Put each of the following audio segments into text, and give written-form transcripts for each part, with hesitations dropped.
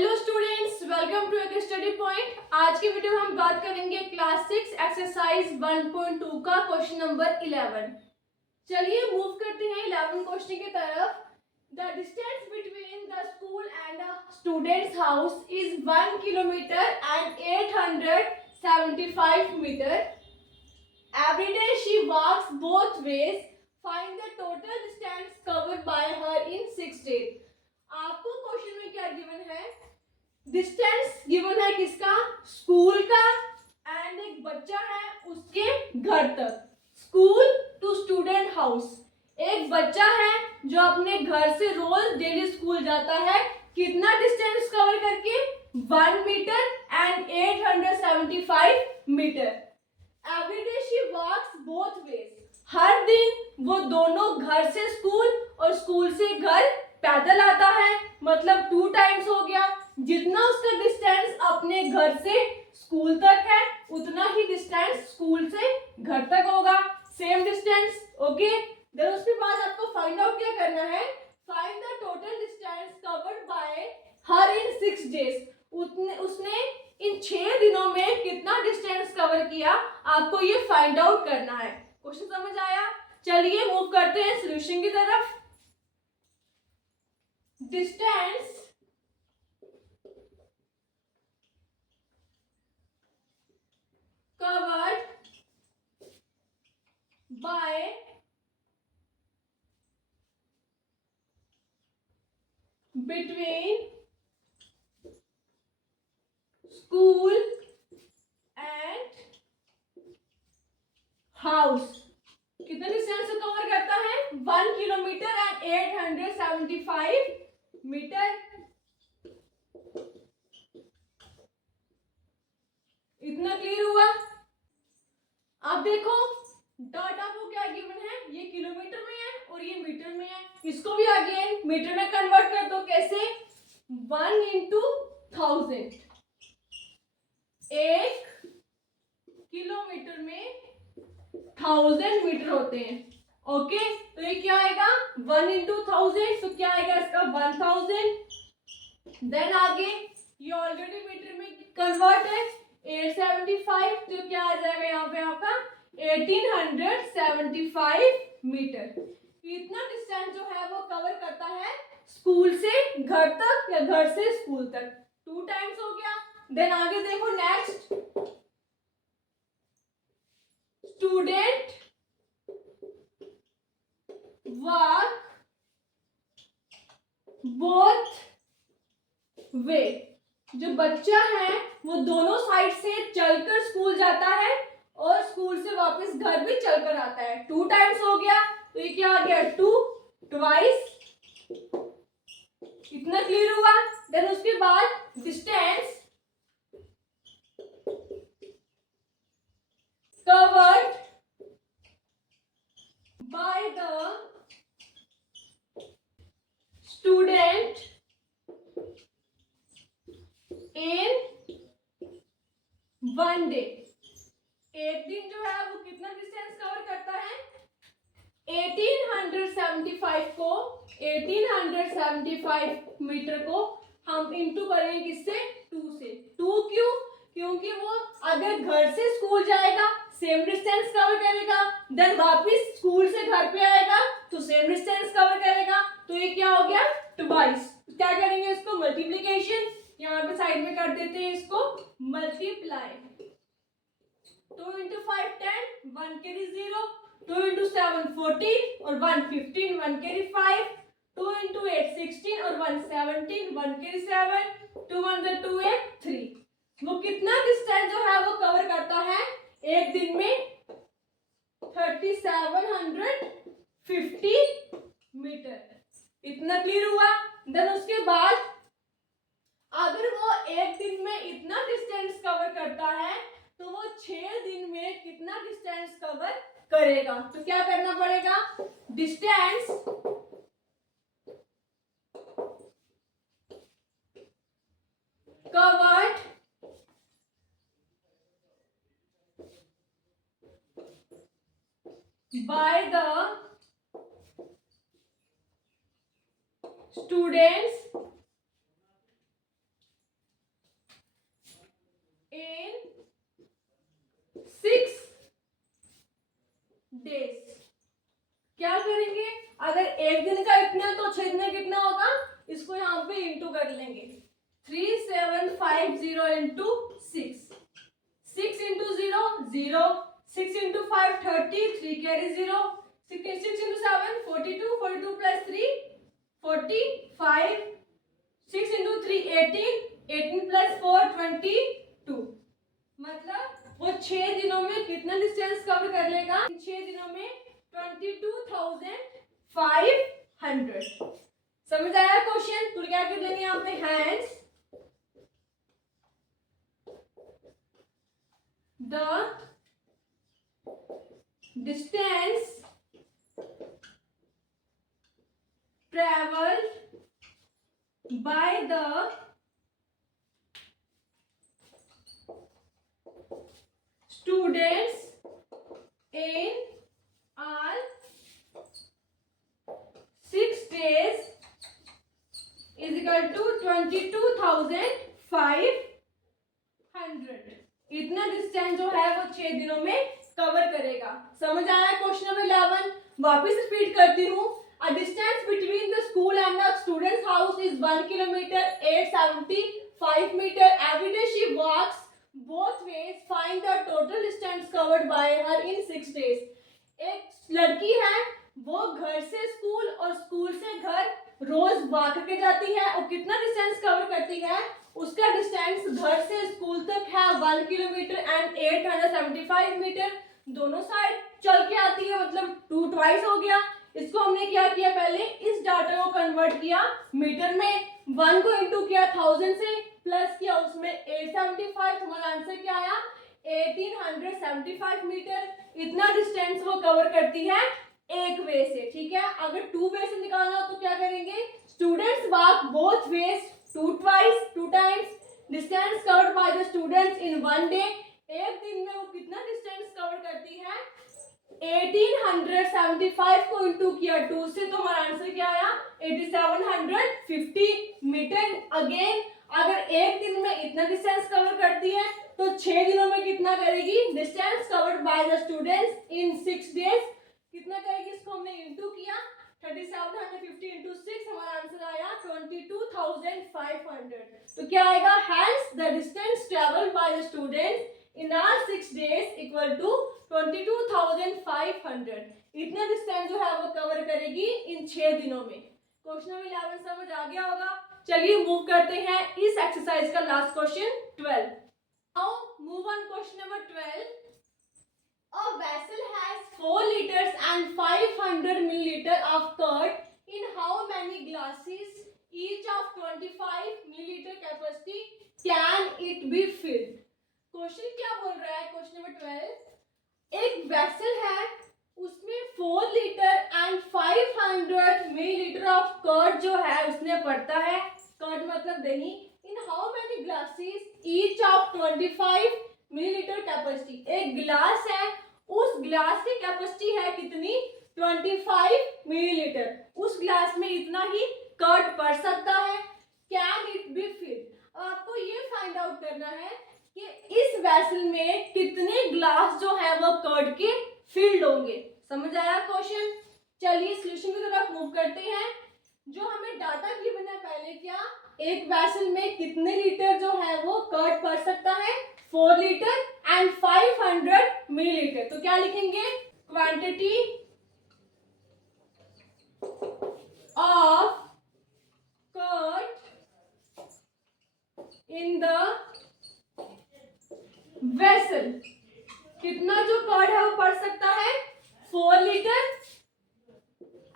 Hello students, welcome to एक study point. आज की वीडियो में हम बात करेंगे क्लास 6 एक्सरसाइज 1.2 का क्वेश्चन नंबर 11। चलिए मूव करते हैं 11 क्वेश्चन की तरफ। The distance between the school and the student's house is 1 kilometre and 875 metre. Every day she walks both ways. Find the total distance covered by her in 6 days। आपको क्वेश्चन में क्या given है? Distance given है किसका? School का, and एक बच्चा है उसके घर तक। स्कूल टू स्टूडेंट हाउस, एक बच्चा है जो अपने घर से रोज डेली स्कूल जाता है। कितना डिस्टेंस कवर करके? 1 metre and 875 metre. Every day she walks both ways, हर दिन वो दोनों घर से स्कूल और स्कूल से घर पैदल आता है, मतलब 2 टाइम्स हो गया। जितना उसका डिस्टेंस अपने घर से स्कूल तक है उतना ही डिस्टेंस स्कूल से घर तक होगा, सेम डिस्टेंस। ओके, देन उसके बाद आपको फाइंड आउट क्या करना है? Find the total distance covered by her in 6 days। उसने इन 6 दिनों में कितना डिस्टेंस कवर किया, आपको ये फाइंड आउट करना है। क्वेश्चन समझ आया? चलिए मूव करते हैं सॉल्यूशन की तरफ। Distance covered by between school and house कितना डिस्टेंस कवर करता है? 1 किलोमीटर एंड 875 मीटर। इतना क्लियर हुआ? आप देखो डाटा को क्या गिवन है, ये किलोमीटर में है और ये मीटर में है। इसको भी अगेन मीटर में कन्वर्ट कर दो। कैसे? 1 into 1000। 1 किलोमीटर में 1000 मीटर होते हैं। ओके, तो ये क्या आएगा? 1 into 1000, तो क्या आएगा इसका? 1000। देन आगे ये ऑलरेडी मीटर में कन्वर्ट है, 875, तो क्या आ जाएगा यहाँ पे आपका? 1875 मीटर। इतना डिस्टेंस जो है वो कवर करता है स्कूल से घर तक या घर से स्कूल तक। 2 टाइम्स हो गया। देन आगे देखो next, student walk both way. जो बच्चा है वो दोनों साइड से चलकर स्कूल जाता है और स्कूल से वापस घर भी चलकर आता है। 2 टाइम्स हो गया, तो ये क्या आ गया? 2 ट्वाइस। इतना क्लियर हुआ? देन उसके बाद distance covered by the student in 1 day। एक दिन जो है वो कितना डिस्टेंस कवर करता है? 1875 को 1875 मीटर को हम इंटू करेंगे किससे? 2 से। 2 क्यों? क्योंकि वो अगर घर से स्कूल जाएगा सेम डिस्टेंस कवर करेगा, देन वापस स्कूल से घर पे आएगा तो सेम डिस्टेंस कवर करेगा। तो ये क्या हो गया? ट्वाइस। क्या करेंगे इसको? मल्टीप्लीकेशन। यहाँ पे साइड में कर देते हैं इसको मल्टीप्लाई। 2 into 5 10, 1 carry 0, 2 into 7 14 और 1 15, 1 carry 5, 2 into 8 16 और 1 17, 1 carry 7, 2 1 2 8 3। वो कितना डिस्टेंस जो है वो कवर करता है एक दिन में? 3750 मीटर। इतना क्लियर हुआ? देन उसके बाद अगर वो एक दिन में इतना डिस्टेंस कवर करता है तो वो 6 दिन में कितना डिस्टेंस कवर करेगा? तो क्या करना पड़ेगा? Distance covered bye the students in 6 days। क्या करेंगे, अगर एक दिन का इतना तो 6 दिन का कितना होगा, इसको यहाँ पे इंटू कर लेंगे। 3750 into 6, 6 into 0 0, 6 into 5 30, 3 carry 0, 6 into 7 42, 42 plus 3 45, 6 into 3 18, 18 plus 4 22। मतलब वो 6 दिनों में कितना डिस्टेंस कवर कर लेगा, 6 दिनों में 22,500। समझ आया क्वेश्चन? तो क्या कर लेंगे यहाँ पे, hence the distance travelled by the students in all 6 days is equal to 22,500। इतना डिस्टेंस जो है वो 6 दिनों में कवर करेगा। समझ आया क्वेश्चन नंबर 11? वापिस रिपीट करती हूँ। A distance between the school and the student's house is 1 kilometer 875 meter. Every day she walks both ways. Find the total distance covered by her in 6 days। एक लड़की है, वो घर से स्कूल और स्कूल से घर रोज वॉक करके जाती है और कितना डिस्टेंस कवर करती है, उसका डिस्टेंस घर से स्कूल तक है 1 किलोमीटर एंड 875 मीटर। दोनों साइड चल के आती है, मतलब 2 ट्वाइस हो गया। इसको हमने क्या किया, पहले इस डाटा को कन्वर्ट किया मीटर में, 1 को इंटू किया 1000 से, प्लस किया उसमें 875, हमारा आंसर क्या आया 1875 मीटर। इतना डिस्टेंस वो कवर करती है एक वे से। ठीक है, अगर 2 वे से निकालना हो तो क्या करेंगे, students walk both ways 2 times distance covered bye the students in 1 day. एक दिन में वो कितना डिस्टेंस कवर करती है, 1875 को इंटू किया 2 से, तो हमारा आंसर क्या आया 8750 मीटर। अगेन अगर एक दिन में इतना डिस्टेंस कवर करती है तो 6 दिनों में कितना करेगी, distance covered bye the students in 6 days कितना करेगी, इसको हमने इंटू किया 3750 इंटू 6, हमारा आंसर आया 22,500। तो क्या आएगा, hence the distance travelled by the students in all 6 days equal to 22,500। इतना डिस्टेंस जो है वो कवर करेगी इन 6 दिनों में। क्वेश्चन नंबर 11 समझ आ गया होगा। चलिए मूव करते हैं इस एक्सरसाइज का last question 12। Now move on question number 12। A vessel has 4 liters and 500 milliliter of curd in how many glasses each of 25 milliliter capacity can it be filled? Question क्या बोल रहा है, क्वेश्चन नंबर 12, एक vessel है, उसमें 4 litre and 500 millilitre of curd जो है उसने पड़ता है, कर्ड मतलब दही, in how many glasses each of 25 millilitre capacity. एक गिलास है, उस गिलास की कैपेसिटी है कितनी, 25 मिलीलीटर। उस गिलास में इतना ही कर्ड पड़ सकता है। Can it be filled? आपको ये फाइंड आउट करना है कि इस वेसल में कितने ग्लास जो है वो कर्ड के फिल्ड होंगे। समझ आया क्वेश्चन? चलिए सॉल्यूशन की तरफ मूव करते हैं। जो हमें डाटा गिवन है, पहले क्या, एक वेसल में कितने लीटर जो है वो कर्ड पड़ सकता है, 4 लीटर एंड 500 मिलीलीटर। तो क्या लिखेंगे, quantity of curd in the vessel. कितना जो कर्ड है वो पड़ सकता है, 4 लीटर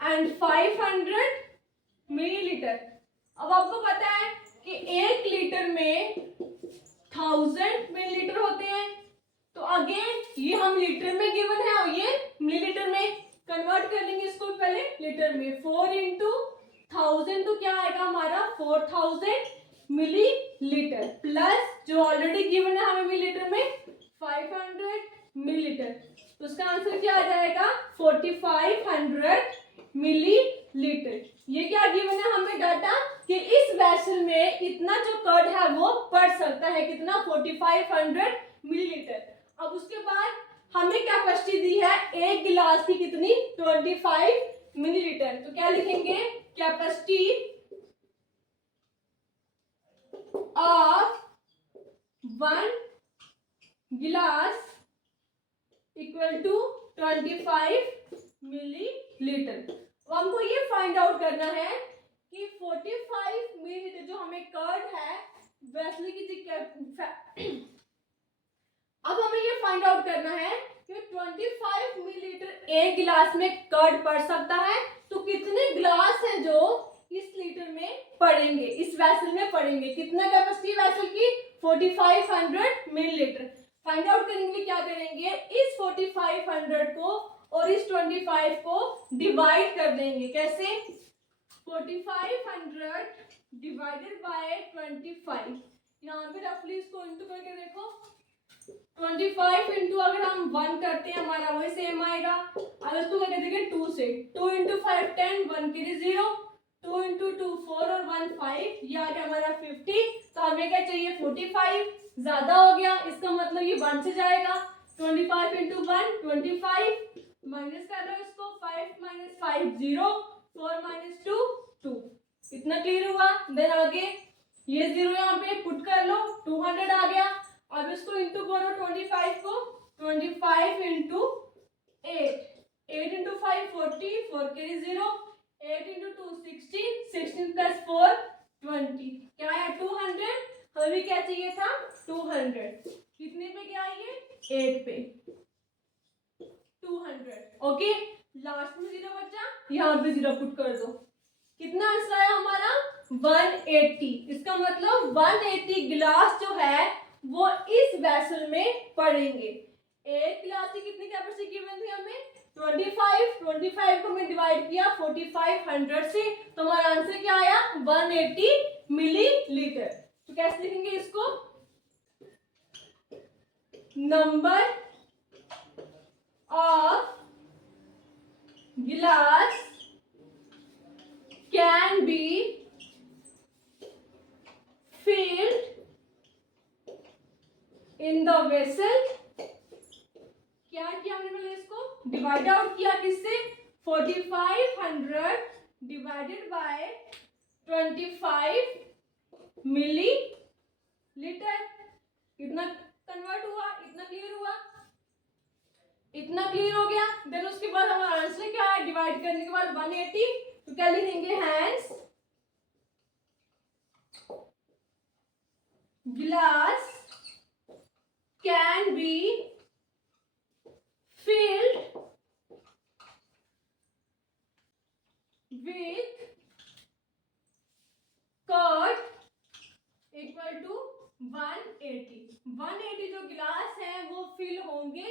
एंड 500 मिलीलीटर। अब आपको पता है कि 1 लीटर में 1000 मिलीलीटर होते हैं, तो अगेन ये हम लीटर में गिवन है और ये मिलीलीटर में कन्वर्ट कर लेंगे इसको पहले लीटर में। 4 इंटू 1000 तो क्या आएगा हमारा 4000 मिलीलीटर, प्लस जो ऑलरेडी गिवन है हमें मिलीलीटर में 500 मिलीलीटर, तो उसका आंसर क्या आ जाएगा 4500 मिलीलीटर। ये क्या गिवन है हमें डाटा, कि इस वेसल में इतना जो कर्ड है वो पड़ सकता है, कितना 4500 मिलीलीटर। अब उसके बाद हमें कैपेसिटी दी है एक गिलास की कितनी 25 मिलीलीटर। तो क्या लिखेंगे, कैपेसिटी ऑफ 1 गिलास इक्वल टू 25 मिलीलीटर। तो हमको ये फाइंड आउट करना है कि 45 मिलीलीटर जो हमें कर्ड है वेसल की अब हमें ये फाइंड आउट करना है कि 25 मिलीलीटर एक गिलास में कर्ड पड़ सकता है, तो कितने गिलास हैं जो इस लीटर में पड़ेंगे, इस वेसल में पड़ेंगे। कितना कैपेसिटी वेसल की 4500 मिलीलीटर। फाइंड आउट करने के लिए क्या करेंगे, इस 4500 को और इस 25 को डिवाइड कर देंगे। कैसे, 4500 डिवाइडेड बाय 25, यहाँ पे रफली इसको इंटू करके देखो, 25 इंटू अगर हम 1 करते हैं हमारा वही सेम आएगा। अगर इसको करके देखें 2 से, 2 इंटू 5 10, 1 के लिए 0, 2 इंटू 2 4 और 1 5, ये आ गया हमारा 50। तो हमें क्या चाहिए 45, ज्यादा हो गया, इसका मतलब ये 1 से जाएगा। 25 इंटू 1 25, माइनस कर लो इसको, 5 माइनस 5 0, 4 माइनस 2 2। इतना क्लियर हुआ। देन आगे ये 0 यहाँ पे पुट कर लो, 200 आ गया। अब इसको इंटू करो 25 को, 25 इंटू 8, 8 इंटू 5 40, 4 के लिए 0, 8 इंटू 2 16, 16 प्लस 4 20, क्या है 200। हमें क्या चाहिए था 200, कितने पे गया ये 8 पे 200। ओके, लास्ट में 0 बचा, यहाँ पे 0 पुट कर दो। कितना आंसर आया हमारा 180। इसका मतलब 180 गिलास जो है वो इस वेसल में पड़ेंगे। एक गिलास की कितनी कैपेसिटी गिवन थी हमें 25 को हमने डिवाइड किया 4500 से, तो हमारा आंसर क्या आया 180 मिलीलीटर। तो कैसे लिखेंगे इसको, नंबर ऑफ गिलास can be filled in the vessel। क्या किया हमने पहले इसको डिवाइड आउट किया किससे, 4500 डिवाइडेड बाय 25 मिलीलीटर। कितना कन्वर्ट हुआ, इतना क्लियर हुआ, इतना क्लियर हो गया। देन उसके बाद हमारा आंसर क्या है, डिवाइड करने के बाद 180। तो क्या लिखेंगे, hence glass can be filled with curd equal to 180। 180 जो गिलास है वो फिल होंगे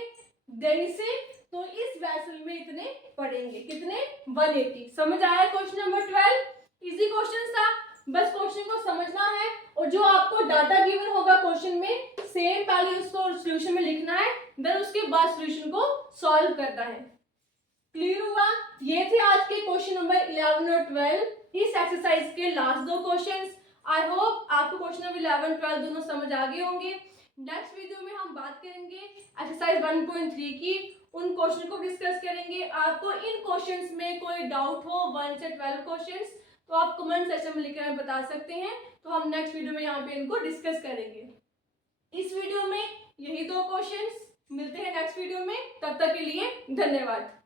देन से, तो इस वेसल में इतने पड़ेंगे, कितने 180। समझ आया क्वेश्चन नंबर 12, इजी क्वेश्चन था, बस क्वेश्चन को समझना है और जो आपको डाटा गिवन होगा क्वेश्चन में सेम पहले उसको सॉल्यूशन में लिखना है, देन उसके बाद सॉल्यूशन को सॉल्व करना है। क्लियर हुआ। ये थे आज के क्वेश्चन नंबर 11 और 12 इस एक्सरसाइज के लास्ट दो क्वेश्चंस। आई होप आपको क्वेश्चन नंबर 11 12 दोनों समझ आ गए होंगे। नेक्स्ट वीडियो में हम बात करेंगे एक्सरसाइज 1.3 की, उन क्वेश्चन को डिस्कस करेंगे। आपको इन क्वेश्चंस में कोई डाउट हो 1 से 12 क्वेश्चंस तो आप कमेंट सेक्शन में लिखकर बता सकते हैं, तो हम नेक्स्ट वीडियो में यहाँ पे इनको डिस्कस करेंगे। इस वीडियो में यही दो क्वेश्चंस, मिलते हैं नेक्स्ट वीडियो में, तब तक के लिए धन्यवाद।